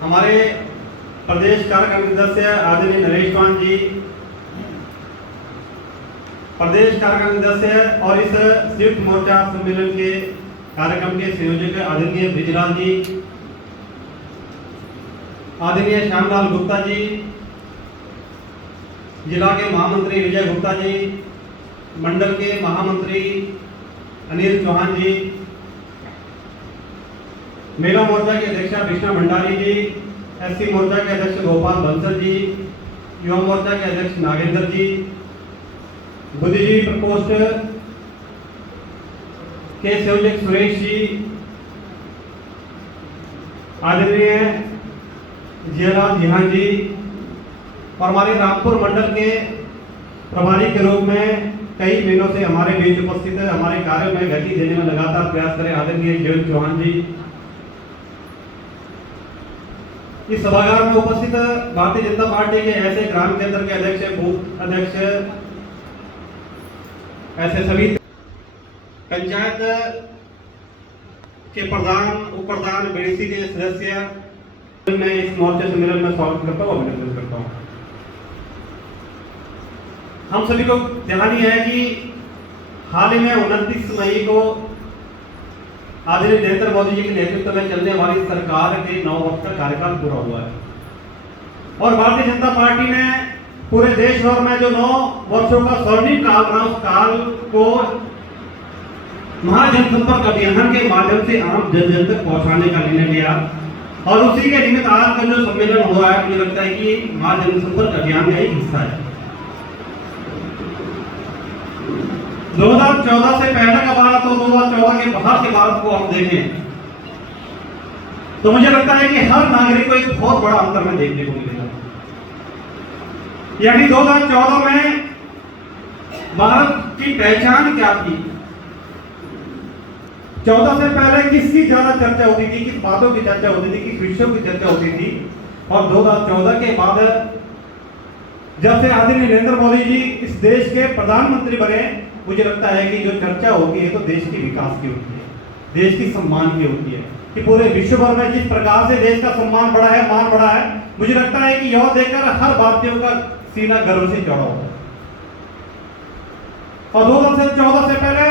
हमारे प्रदेश कार्यकारिणी सदस्य आदरणीय नरेश चौहान जी, प्रदेश कार्यकारिणी सदस्य और इस संयुक्त मोर्चा सम्मेलन के कार्यक्रम के संयोजक आदरणीय ब्रिजलाल जी, आदरणीय श्यामलाल गुप्ता जी, जिला के महामंत्री विजय गुप्ता जी, मंडल के महामंत्री अनिल चौहान जी, महिला मोर्चा की अध्यक्षा कृष्णा भंडारी जी, एससी मोर्चा के अध्यक्ष गोपाल बंसल जी, युवा मोर्चा के अध्यक्ष नागेंद्र जी, बुद्धिजीवी प्रकोष्ठ के संयोजक सुरेश जी, आदरणीय जियालाल जिहान जी और हमारे रामपुर मंडल के प्रभारी के रूप में कई महीनों से हमारे बीच उपस्थित है, हमारे कार्य में गति देने में लगातार प्रयास करें आदरणीय जयंत चौहान जी। इस सभागार में उपस्थित भारतीय जनता पार्टी के ऐसे ग्राम केंद्र के अध्यक्ष, बूथ अध्यक्ष, ऐसे सभी पंचायत के प्रधान, उप प्रधान, बीडीसी के सदस्य, मैं इस मोर्चे सम्मेलन में स्वागत करता हूँ, अभिनंदन करता हूँ। हम सभी को ध्यान ही है कि हाल ही में 29 मई को आदरणीय नरेंद्र मोदी जी के नेतृत्व में चलने वाली सरकार के 9 वर्ष का कार्यकाल पूरा हुआ है और भारतीय जनता पार्टी ने पूरे देश भर में जो 9 वर्षों का स्वर्णिम काल रहा उस काल को महाजनसंपर्क अभियान के माध्यम से आम जन जन तक पहुंचाने का निर्णय लिया और उसी के निमित्त आज का जो सम्मेलन हो रहा है, मुझे लगता है कि महाजनसंपर्क अभियान का एक हिस्सा है। 2014 से पहले का भारत और 2014 के बाहर के भारत को हम देखें तो मुझे लगता है कि हर नागरिक को एक बहुत बड़ा अंतर में देखने को मिलेगा। यानी 2014 में भारत की पहचान क्या थी, 14 से पहले किसकी ज्यादा चर्चा होती थी, किस बातों की चर्चा होती थी, किस विषयों की चर्चा होती थी, और 2014 के बाद जब से आदरणीय नरेंद्र मोदी जी इस देश के प्रधानमंत्री बने, मुझे लगता है कि जो चर्चा होती है तो देश के विकास की होती है, देश की सम्मान की होती है कि पूरे विश्व भर में जिस प्रकार से देश का सम्मान बढ़ा है, मान बढ़ा है, मुझे लगता है कि यह देखकर हर भारतीयों का सीना गर्व से चढ़ा होगा। और 2014 से पहले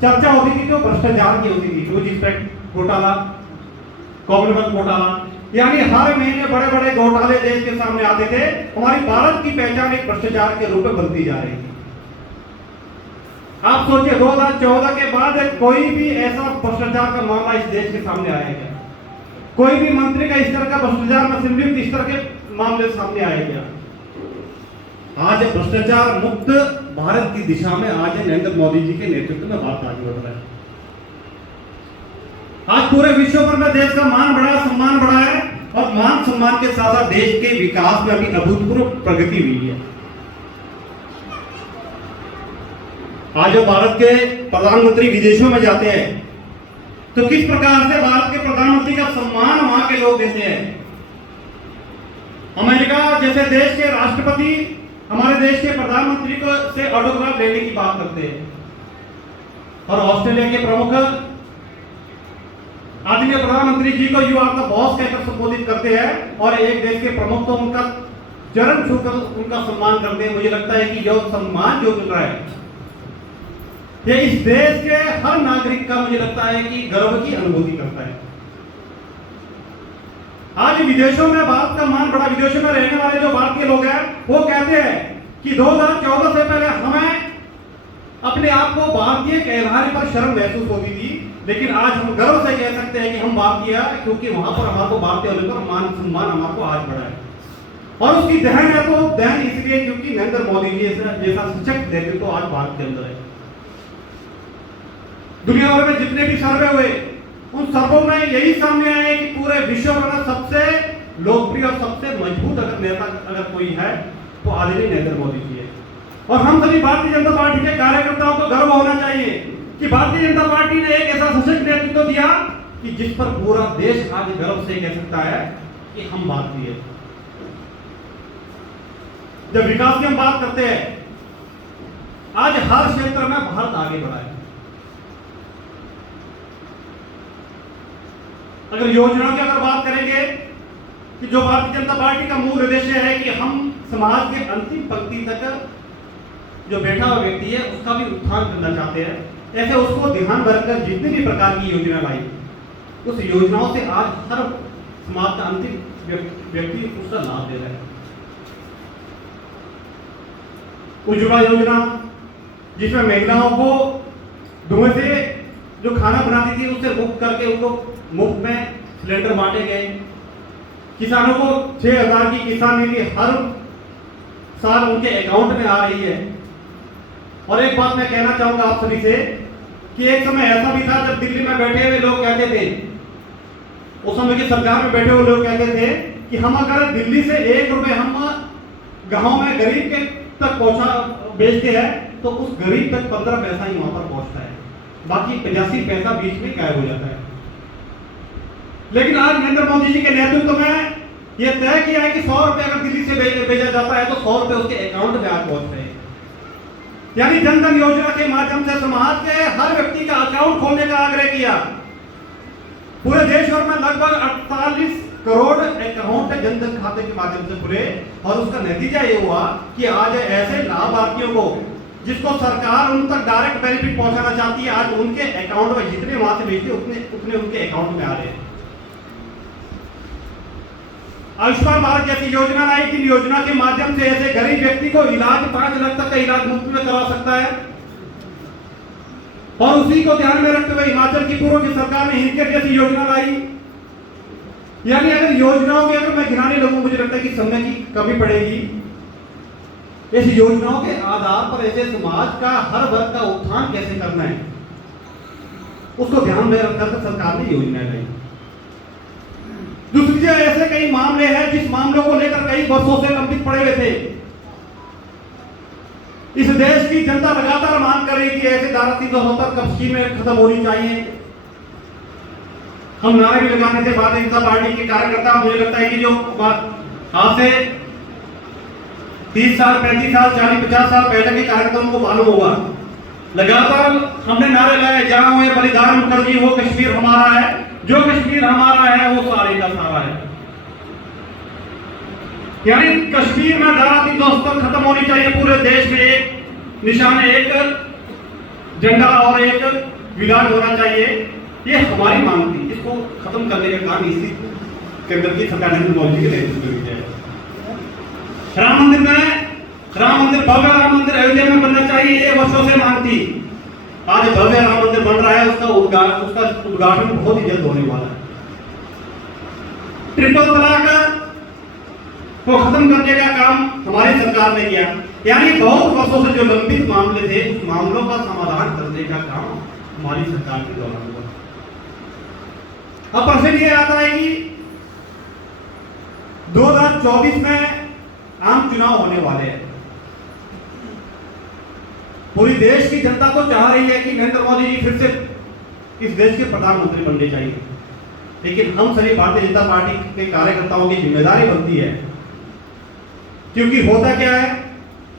चर्चा होती थी तो भ्रष्टाचार की होती थी, टू रिस्पेक्ट घोटाला, कॉमनवेल्थ घोटाला, यानी हर महीने बड़े बड़े घोटाले देश के सामने आते थे। हमारी भारत की पहचान एक भ्रष्टाचार के रूप में बनती जा रही थी। आप सोचिए 2014 के बाद कोई भी ऐसा भ्रष्टाचार का मामला इस देश के सामने आएगा, कोई भी मंत्री का इस तरह का भ्रष्टाचार में संलिप्त इस तरह के मामले सामने आएगा। आज भ्रष्टाचार मुक्त भारत की दिशा में आज नरेंद्र मोदी जी के नेतृत्व में भारत आगे बढ़ रहा है। आज पूरे विश्व भर में देश का मान बढ़ा है, सम्मान बढ़ा है और मान सम्मान के साथ साथ देश के विकास में अभी अभूतपूर्व प्रगति हुई है। आज जो भारत के प्रधानमंत्री विदेशों में जाते हैं तो किस प्रकार से भारत के प्रधानमंत्री का सम्मान वहां के लोग देते हैं। अमेरिका जैसे देश के राष्ट्रपति हमारे देश के प्रधानमंत्री को से ऑटोग्राफ लेने की बात करते हैं और ऑस्ट्रेलिया के प्रमुख आदरणीय प्रधानमंत्री जी को यू आपका बॉस कहकर संबोधित करते हैं और एक देश के प्रमुख तो उनका चरण छूकर उनका सम्मान करते हैं। मुझे लगता है कि यह सम्मान जो मिल रहा है ये इस देश के हर नागरिक का मुझे लगता है कि गर्व की अनुभूति करता है। आज विदेशों में भारत का मान बड़ा, विदेशों में रहने वाले जो भारतीय लोग हैं वो कहते हैं कि 2014 से पहले हमें अपने आप को भारतीय कहलाने पर शर्म महसूस होती थी, लेकिन आज हम गर्व से कह सकते हैं कि हम भारतीय हैं क्योंकि वहां पर हमारे को भारतीय होने पर मान सम्मान हमारे को आज बढ़ा है। और उसकी दहन है तो दहन इसलिए क्योंकि नरेंद्र मोदी जी जैसा सशक्त नेतृत्व तो आज भारत के अंदर है। दुनिया भर में जितने भी सर्वे हुए उन सर्वों में यही सामने आया कि पूरे विश्व में सबसे लोकप्रिय और सबसे मजबूत अगर नेता अगर कोई है तो आदरणीय नरेंद्र मोदी जी है। और हम सभी भारतीय जनता पार्टी के कार्यकर्ताओं को गर्व होना चाहिए कि भारतीय जनता पार्टी ने एक ऐसा सशक्त नेतृत्व दिया कि जिस पर पूरा देश आज गर्व से कह सकता है कि हम भारतीय। जब विकास की हम बात करते हैं आज हर क्षेत्र में भारत आगे बढ़ा है। अगर योजनाओं की अगर बात करेंगे कि जो भारतीय जनता पार्टी का मूल उद्देश्य है कि हम समाज के अंतिम पंक्ति तक जो बैठा हुआ व्यक्ति है उसका भी उत्थान करना चाहते हैं। ऐसे उसको ध्यान में रखकर जितनी भी प्रकार की योजना लाई, उस योजनाओं से आज हर समाज का अंतिम व्यक्ति उसका लाभ ले रहा है। उज्ज्वला योजना, जिसमें महिलाओं को धुएं से जो खाना बनाती थी उससे मुक्त करके उनको मुफ्त में सिलेंडर बांटे गए। किसानों को 6,000 की किसान निधि हर साल उनके अकाउंट में आ रही है। और एक बात मैं कहना चाहूंगा आप सभी से कि एक समय ऐसा भी था जब दिल्ली में बैठे हुए लोग कहते थे, उस समय की सरकार में बैठे हुए लोग कहते थे कि हम अगर दिल्ली से 1 रुपए हम गांव में गरीब के तक पहुंचा बेचते हैं तो उस गरीब तक 15 पैसा ही वहां पर पहुंचता है, बाकी 85 पैसा बीच में गायब हो जाता है। लेकिन आज नरेंद्र मोदी जी के नेतृत्व में यह तय किया है कि 100 रुपए अगर दिल्ली से भेजा जाता है तो 100 रुपए उसके अकाउंट में आज पहुंच रहे हैं। यानी जन धन योजना के माध्यम से समाज के हर व्यक्ति का अकाउंट खोलने का आग्रह किया। पूरे देश भर में लगभग 48 करोड़ अकाउंट जन धन खाते के माध्यम से खुले और उसका नतीजा ये हुआ कि आज ऐसे लाभार्थियों को जिसको सरकार उन तक डायरेक्ट बेनिफिट पहुंचाना चाहती है, आज उनके अकाउंट में जितने वहां से भेजते उतने उनके अकाउंट में आ रहे हैं। आयुष्मान भारत जैसी योजना लाई, जिन योजना के माध्यम से ऐसे गरीब व्यक्ति को इलाज 5 लाख तक का इलाज मुफ्त में करा सकता है। और उसी को ध्यान में रखते हुए हिमाचल की पूर्व की सरकार ने हिमकेयर जैसी योजना लाई। यानी अगर योजनाओं के अगर मैं गिनाने लगूं मुझे लगता है कि समय की कमी पड़ेगी। ऐसी योजनाओं के आधार पर ऐसे समाज का हर वर्ग का उत्थान कैसे करना है उसको ध्यान में रखकर सरकार ने योजना लाई। दूसरी ऐसे कई मामले हैं जिस मामलों को लेकर कई वर्षों से लंबित पड़े हुए थे। इस देश की जनता लगातार मांग कर रही थी ऐसे धारा 370 कब स्कीमें खत्म होनी चाहिए। हम नारे भी लगाने थे भारतीय जनता पार्टी के कार्यकर्ता। मुझे लगता है कि जो आज से 30 साल 35 साल 40 50 साल पहले के कार्यकर्ताओं को मालूम होगा, लगातार हमने नारे लगाए, जहां हुए बलिदान मुखर्जी वो कश्मीर हमारा है, जो कश्मीर हमारा है वो सारे का सारा है। यानी कश्मीर में धारा 370 खत्म होनी चाहिए। पूरे देश में एक निशान, एक झंडा और एक विधान होना चाहिए। ये हमारी मांग थी। इसको खत्म करने का काम इसी केंद्र की सरकार नरेंद्र मोदी के नेतृत्व में किया है। राम मंदिर भव्य राम मंदिर अयोध्या में बनना चाहिए, ये वर्षों से मांग थी। आज भव्य राम मंदिर बन रहा है, उसका उद्घाटन बहुत ही जल्द होने वाला है। ट्रिपल तलाक को खत्म करने का काम हमारी सरकार ने किया। यानी बहुत वर्षों से जो लंबित मामले थे उस मामलों का समाधान करने का काम हमारी सरकार के द्वारा हुआ। अब प्रश्न ये आता है कि 2024 में आम चुनाव होने वाले हैं। पूरी देश की जनता तो चाह रही है कि नरेंद्र मोदी जी फिर से इस देश के प्रधानमंत्री बनने चाहिए, लेकिन हम सभी भारतीय जनता पार्टी के कार्यकर्ताओं की जिम्मेदारी बनती है। क्योंकि होता क्या है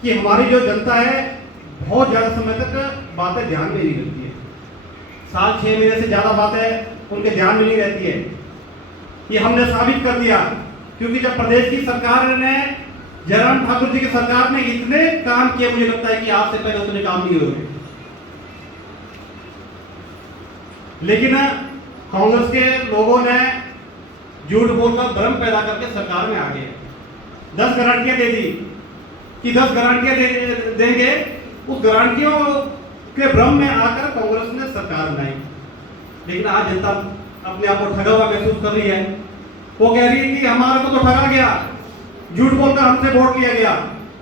कि हमारी जो जनता है बहुत ज्यादा समय तक बातें ध्यान में नहीं रहती है। साल 6 महीने से ज्यादा बातें उनके ध्यान में नहीं रहती है। ये हमने साबित कर दिया, क्योंकि जब प्रदेश की सरकार ने, जयराम ठाकुर जी की सरकार ने इतने काम किए, मुझे लगता है कि आज से पहले उतने काम नहीं हुए। लेकिन कांग्रेस के लोगों ने झूठ बोलकर भ्रम पैदा करके सरकार में आ गए। 10 गारंटियां दे दी कि 10 गारंटियां देंगे। उस गारंटियों के भ्रम में आकर कांग्रेस ने सरकार बनाई। लेकिन आज जनता अपने आप को ठगा हुआ महसूस कर रही है। वो कह रही है कि हमारे को तो ठगा गया, झूठ बोलकर हमसे वोट लिया गया।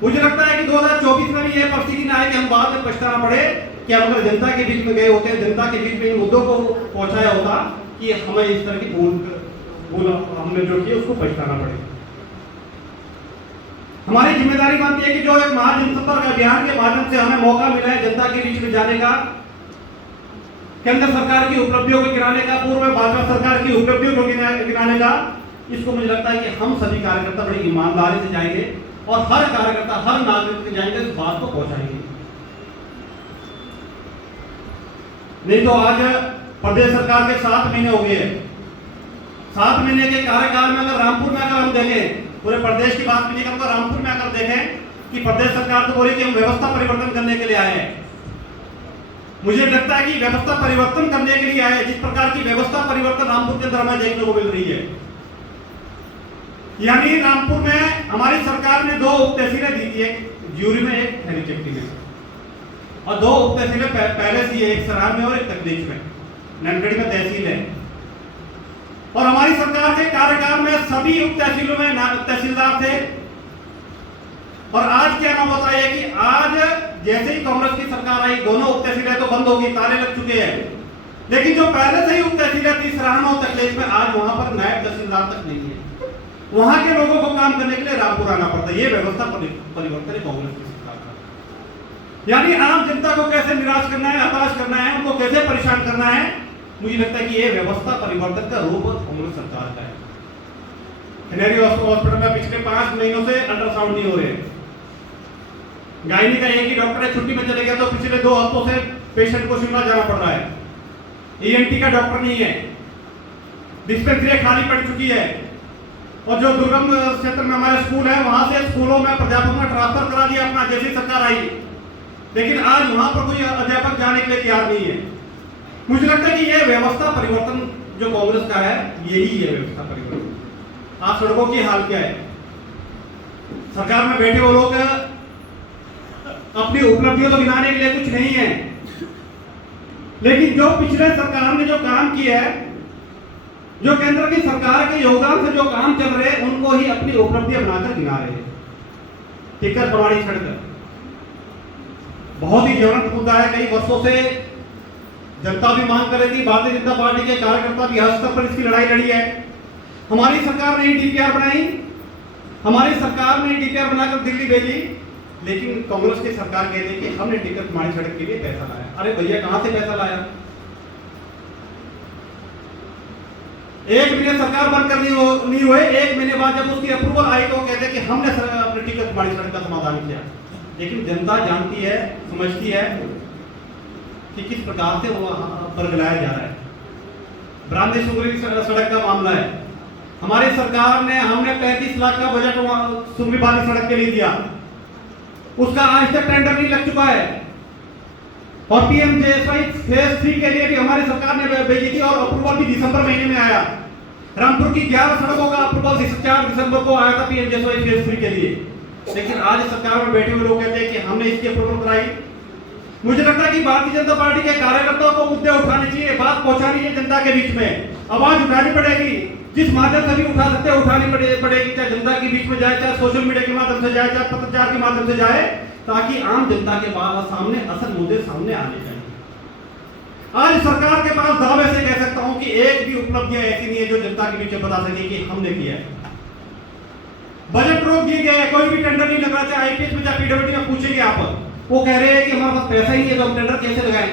मुझे लगता है कि 2024 में भी यह परिस्थिति ना आए कि हम बाद में पछताना पड़े कि हम अगर जनता के बीच में गए होते, जनता के बीच में इन मुद्दों को पहुंचाया होता कि हमें इस तरह की भूल हमने जो की उसको पछताना पड़े। हमारी जिम्मेदारी बनती है कि जो एक महाजनसंपर्क अभियान के माध्यम से हमें मौका मिला है जनता के बीच में जाने का, केंद्र सरकार की उपलब्धियों को गिनाने का, पूर्व में भाजपा सरकार की उपलब्धियों को गिनाने का, इसको मुझे लगता है कि हम सभी कार्यकर्ता बड़ी ईमानदारी से जाएंगे और हर कार्यकर्ता, हर नागरिक से जाएंगे, इस बात को पहुंचाएंगे। नहीं तो आज प्रदेश सरकार के 7 महीने हो गए। 7 महीने के कार्यकाल में अगर रामपुर में अगर हम देखें, पूरे प्रदेश की बात भी नहीं करूंगा, रामपुर में अगर देखें कि प्रदेश सरकार तो बोली कि हम व्यवस्था परिवर्तन करने के लिए आए हैं। मुझे लगता है कि व्यवस्था परिवर्तन करने के लिए आए, जिस प्रकार की व्यवस्था परिवर्तन रामपुर के अंदर हमें देखने को मिल रही है, यानी रामपुर में हमारी सरकार ने 2 उप तहसीलें दी थी, एक ज्यूरी में, एक खैरी चट्टी में, और 2 उप तहसीलें पहले से, एक सरार में और एक तकलीफ में, ननगढ़ी में तहसील है। और हमारी सरकार के कार्यकाल में सभी उप तहसीलों में तहसीलदार थे। और आज क्या नाम होता है कि आज जैसे ही कांग्रेस की सरकार आई, दोनों उप तहसीलें तो बंद होगी, ताले लग चुके हैं, लेकिन जो पहले से ही उप तहसीलें थी सराहना और तकलीफ में, आज वहां पर नायब तहसीलदार तक नहीं है। वहां के लोगों को काम करने के लिए रामपुर आना पड़ता है। ये व्यवस्था परिवर्तन है कांग्रेस की सरकार का। यानी आम जनता को कैसे निराश करना है, हताश करना है, उनको कैसे परेशान करना है, मुझे लगता है कि ये व्यवस्था परिवर्तन का रूप कांग्रेस सरकार का है। खनेरी हॉस्पिटल में पिछले 5 महीनों से अल्ट्रासाउंड नहीं हो रहे। गायनी का एक ही डॉक्टर है, छुट्टी में चले गया तो पिछले 2 हफ्तों से पेशेंट को शिमला जाना पड़ रहा है। ईएनटी का डॉक्टर नहीं है, डिस्पेंसरी खाली पड़ चुकी है। और जो दुर्गम क्षेत्र में हमारे स्कूल है, वहां से स्कूलों में प्राध्यापकों में ट्रांसफर करा दिया अपना, जैसी सरकार आई, लेकिन आज वहां पर कोई अध्यापक जाने के लिए तैयार नहीं है। मुझे लगता है कि यह व्यवस्था परिवर्तन जो कांग्रेस का है, यही है व्यवस्था परिवर्तन। आज सड़कों की हाल क्या है, सरकार में बैठे वो लोग अपनी उपलब्धियों को गिनाने के लिए कुछ नहीं है, लेकिन जो पिछले सरकार ने जो काम किया है, जो केंद्र की सरकार के योगदान से जो काम चल रहे हैं, उनको ही अपनी उपलब्धियां बनाकर गिना रहे हैं। टिकर प्रणाली छड़कर बहुत ही ज्वलंत मुद्दा है। कई वर्षों से जनता भी मांग कर रही थी, भारतीय जनता पार्टी के कार्यकर्ता भी हर स्तर पर इसकी लड़ाई लड़ी है। हमारी सरकार ने डीपीआर बनाई, हमारी सरकार ने डीपीआर बनाकर दिल्ली भेजी, लेकिन कांग्रेस की सरकार कहती है कि हमने टिकर प्रणाली सड़क के लिए पैसा लाया। अरे भैया, कहां से पैसा लाया? 1 महीने सरकार बनकर नहीं हुए, 1 महीने बाद जब उसकी अप्रूवल आई तो वो कहते हैं कि हमने अपने टिकर प्रणाली सड़क का समाधान किया। लेकिन जनता जानती है, समझती है कि किस प्रकार से वो बरगलाया जा रहा है। ब्रांदी सुगरी सड़क का मामला है, हमारी सरकार ने, हमने 35 लाख का बजट सुगरी बाली सड़क के लिए दिया, उसका आज तक टेंडर नहीं लग चुका है। और पीएमजेएसवाई फेज 3 के लिए भी हमारी सरकार ने भेजी थी और अप्रूवल भी दिसंबर महीने में आया। रामपुर की 11 सड़कों का अप्रूवल 4 दिसंबर को आया था पीएमजेएसवाई फेज 3 के लिए, लेकिन आज सरकार में बैठे हुए लोग कहते हैं कि हमने इसकी अप्रूवल कराई। मुझे लगता है कि भारतीय जनता पार्टी के कार्यकर्ताओं को मुद्दे उठाने चाहिए, बात पहुंचानी है जनता के बीच में, आवाज उठानी पड़ेगी। जिस माध्यम से भी उठा सकते हैं उठानी पड़ेगी, चाहे जनता के बीच में जाए, चाहे सोशल मीडिया के माध्यम से जाए, चाहे पत्रचार के माध्यम से जाए, ताकि आम जनता के सामने असल मुद्दे सामने आने चाहिए। आज सरकार के पास दावे से कह सकता हूं कि एक भी उपलब्धियां ऐसी नहीं है जो जनता के बीच में बता सके कि हमने किया है। बजट रोक दिए गए, कोई भी टेंडर नहीं लग रहा, चाहे आईपीएस में, चाहे पीडब्ल्यूडी में पूछेंगे आप, वो कह रहे हैं कि हमारे पास पैसा ही नहीं है तो हम टेंडर कैसे लगाएं।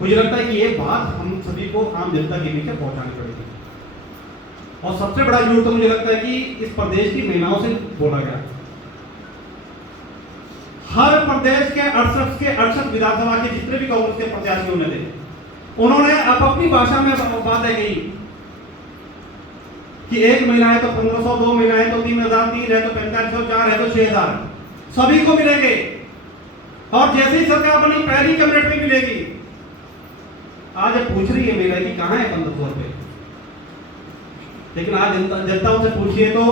मुझे लगता है कि ये बात हम सभी को, आम जनता के बीच पहुंचानी पड़ेगी। और सबसे बड़ा झूठ तो मुझे लगता है कि इस प्रदेश की महिलाओं से बोला गया। हर प्रदेश के 68 विधानसभा के जितने भी कांग्रेस के प्रत्याशी होने थे, उन्होंने अपनी भाषा में बातें कही कि 1 महिला है तो 1500, 2 महिला है तो 3000, 3 है तो 4500, 4 है तो 6000, सभी को मिलेंगे। और जैसे ही सरकार बनी पहली कैबिनेट में मिलेगी। आज पूछ रही है महिला की कहां है 1500 रुपए, लेकिन आज जनता उनसे पूछिए तो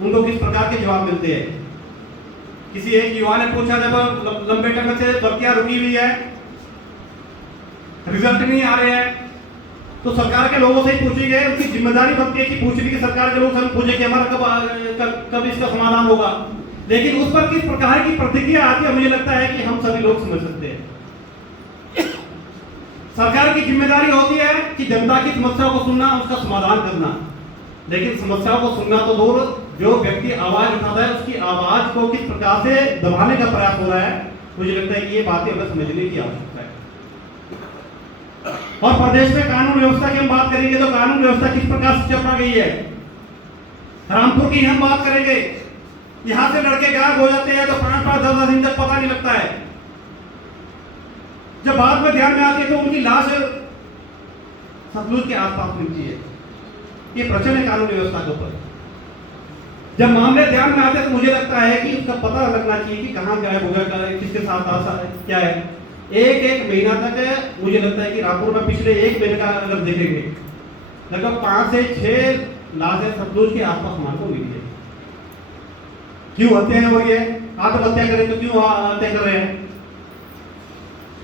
उनको किस प्रकार के जवाब मिलते हैं। किसी एक युवा ने पूछा, जब लंबे टाइम से भर्तियां रुकी हुई है, रिजल्ट नहीं आ रहे हैं, तो सरकार के लोगों से ही पूछी गई, उनकी जिम्मेदारी बनती है कि पूछने की सरकार के लोग से पूछे कि हमारा कब इसका समाधान होगा। लेकिन उस पर किस प्रकार की प्रतिक्रिया आती है, मुझे लगता है कि हम सभी लोग समझ सकते हैं। सरकार की जिम्मेदारी होती है कि जनता की समस्याओं को सुनना, उसका समाधान करना, लेकिन समस्याओं को सुनना तो दूर, जो व्यक्ति आवाज उठाता है उसकी आवाज को किस प्रकार से दबाने का प्रयास हो रहा है, मुझे लगता है कि ये बातें हमें समझने की आवश्यकता है। और प्रदेश में कानून व्यवस्था की हम बात करेंगे तो कानून व्यवस्था किस प्रकार से चल गई है, रामपुर की हम बात करेंगे। यहां से लड़के गायब हो जाते हैं तो 5-5, 10-10 दिन तक पता नहीं लगता है। जब बाद में ध्यान में आती है तो उनकी लाश सतलुज के आसपास मिलती है। ये प्रचलन है कानून व्यवस्था के ऊपर। जब मामले ध्यान में आते हैं तो मुझे लगता है कि उसका पता लगना चाहिए कि कहाँ गायब हो गया, किसके साथ क्या है। एक महीना तक मुझे लगता है कि रायपुर में पिछले एक महीने का अगर देखेंगे लगभग 5 से 6 लाशें सतलुज के आसपास हमारे को मिली है। क्यों हत्या हो रही है? आत्महत्या करें तो क्यों हत्या कर रहे हैं?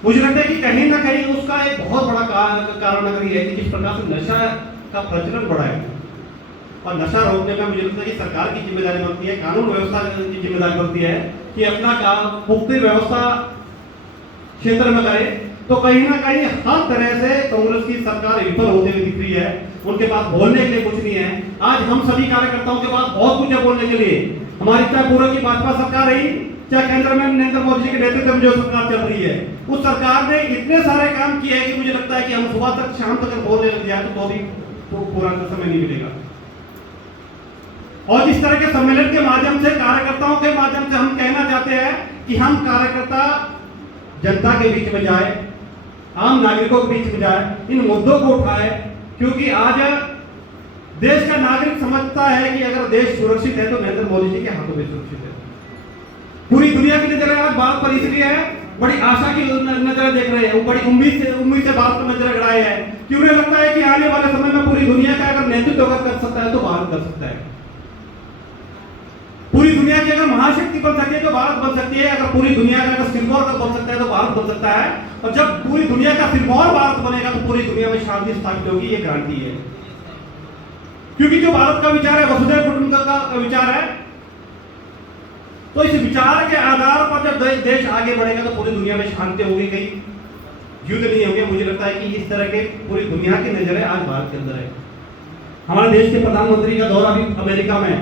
मुझे लगता है कि कहीं ना कहीं उसका एक बहुत बड़ा कारण अगर ये है कि जिस प्रकार से नशा का प्रचलन बढ़ा है और नशा रोकने में मुझे लगता है कि सरकार की जिम्मेदारी बनती है, कानून व्यवस्था की जिम्मेदारी बनती है कि अपना पुख्ता व्यवस्था क्षेत्र में करे। तो कहीं ना कहीं हर तरह से कांग्रेस की सरकार विफल होते हुए दिख रही है। उनके पास बोलने के लिए कुछ नहीं है। आज हम सभी कार्यकर्ताओं के पास बहुत कुछ है बोलने के लिए। हमारी चाहे पूर्व की भाजपा सरकार रही, चाहे केंद्र में नरेंद्र मोदी जी के नेतृत्व में जो सरकार चल रही है, उस सरकार ने इतने सारे काम किए हैं कि मुझे लगता है कि हम सुबह तक शाम तक बोलने लग जाए तो भी पूरा समय नहीं मिलेगा। और इस तरह के सम्मेलन के माध्यम से, कार्यकर्ताओं के माध्यम से हम कहना चाहते हैं कि हम कार्यकर्ता जनता के बीच में जाए, आम नागरिकों के बीच में जाए, इन मुद्दों को उठाए, क्योंकि आज देश का नागरिक समझता है कि अगर देश सुरक्षित है तो नरेंद्र मोदी जी के हाथों में सुरक्षित है। पूरी दुनिया की नजरें आज भारत पर इसलिए है, बड़ी आशा की नजरें देख रहे हैं, वो बड़ी उम्मीद से भारत पर नजरें गड़ाए हैं कि उन्हें लगता है कि आने वाले समय में पूरी दुनिया का अगर नेतृत्व अगर कर सकता है तो भारत कर सकता है। पूरी दुनिया की अगर महाशक्ति बन सकती है तो भारत बन सकती है। अगर पूरी दुनिया का अगर सिरमौर का बन सकता है तो भारत बन सकता है। और जब पूरी दुनिया का सिरमौर भारत बनेगा तो पूरी दुनिया में शांति स्थापित होगी, ये गारंटी है। क्योंकि जो भारत का विचार है, वसुधैव कुटुंबकम का विचार है, तो इस विचार के आधार पर जब देश आगे बढ़ेगा तो पूरी दुनिया में शांति होगी, कहीं युद्ध नहीं होंगे। मुझे लगता है कि इस तरह के पूरी दुनिया की नजरें आज भारत के अंदर है। हमारे देश के प्रधानमंत्री का दौरा भी अमेरिका में,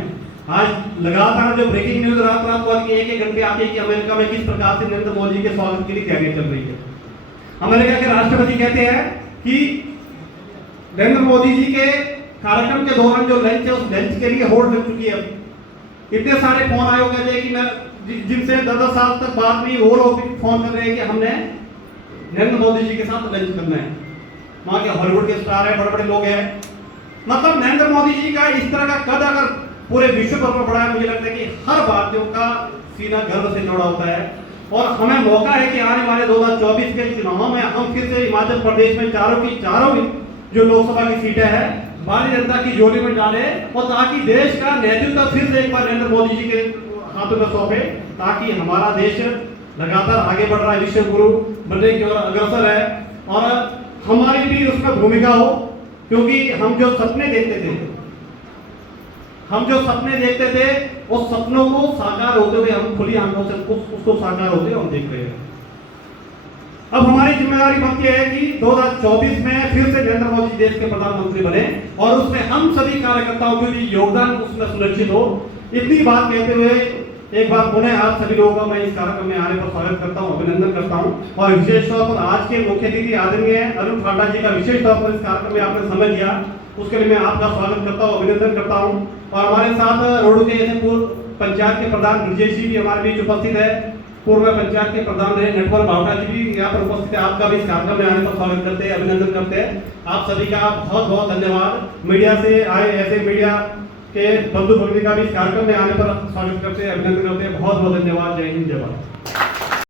आज लगातार जो ब्रेकिंग न्यूज रात वाली एक घंटे आती है कि अमेरिका में किस प्रकार से नरेंद्र मोदी के स्वागत के लिए तैयारियां चल रही है। अमेरिका के राष्ट्रपति कहते हैं कि नरेंद्र मोदी जी के कार्यक्रम के दौरान जो लंच है उस लंच के लिए होल्ड लग चुकी है। इतने सारे फोन आए, कहते हैं कि मैं जिनसे 10 साल तक बात नहीं, वो लोग फोन कर रहे हैं कि हमने नरेंद्र मोदी जी के साथ लंच करना है। वहां के हॉलीवुड के स्टार है, बड़े बड़े लोग हैं। मतलब नरेंद्र मोदी जी का इस तरह का कद अगर पूरे विश्व भर में बढ़ा है, मुझे लगता है कि हर भारतीयों का सीना गर्व से जोड़ा होता है। और हमें मौका है कि आने वाले 2024 के चुनावों में हम फिर से हिमाचल प्रदेश में चारों जो लोकसभा की सीटें हैं भारतीय जनता की झोली में डाले, और ताकि देश का नेतृत्व फिर से एक बार नरेंद्र मोदी जी के हाथों में सौंपे, ताकि हमारा देश लगातार आगे बढ़ रहा है, विश्व गुरु बनने की ओर अग्रसर है, और हमारी भी उसमें भूमिका हो। क्योंकि हम जो सपने देखते थे उस सपनों को साकार होते हुए हम खुली आंखों से उसको साकार होते हुए हम देख रहे हैं। अब हमारी जिम्मेदारी बनती है कि 2024 में फिर से नरेंद्र मोदी देश के प्रधानमंत्री बने और उसमें हम सभी कार्यकर्ताओं के भी योगदान उसमें सुनिश्चित हो। इतनी बात कहते हुए एक बार पुनः आप सभी लोगों का मैं इस कार्यक्रम में आने पर स्वागत करता हूं, अभिनंदन करता हूं। और विशेष तौर पर आज के मुख्य अतिथि आदरणीय अरुण ठाडा जी का विशेष तौर पर इस कार्यक्रम में आपने समय दिया, उसके लिए मैं आपका स्वागत करता हूं, अभिनंदन करता हूं। और हमारे साथ रोड के पूर्व पंचायत के प्रधान ब्रजेश जी भी हमारे बीच उपस्थित है, पूर्व पंचायत के प्रधान रहे नटवर भावटा जी भी यहाँ पर उपस्थित है। आपका भी इस कार्यक्रम में आने पर स्वागत करते हैं, अभिनंदन करते हैं। आप सभी का बहुत बहुत धन्यवाद। मीडिया से आए ऐसे मीडिया के बंधु भगिनी का भी इस कार्यक्रम में आने पर स्वागत करते हैं, अभिनंदन करते हैं। बहुत बहुत धन्यवाद। जय हिंद, जय भारत।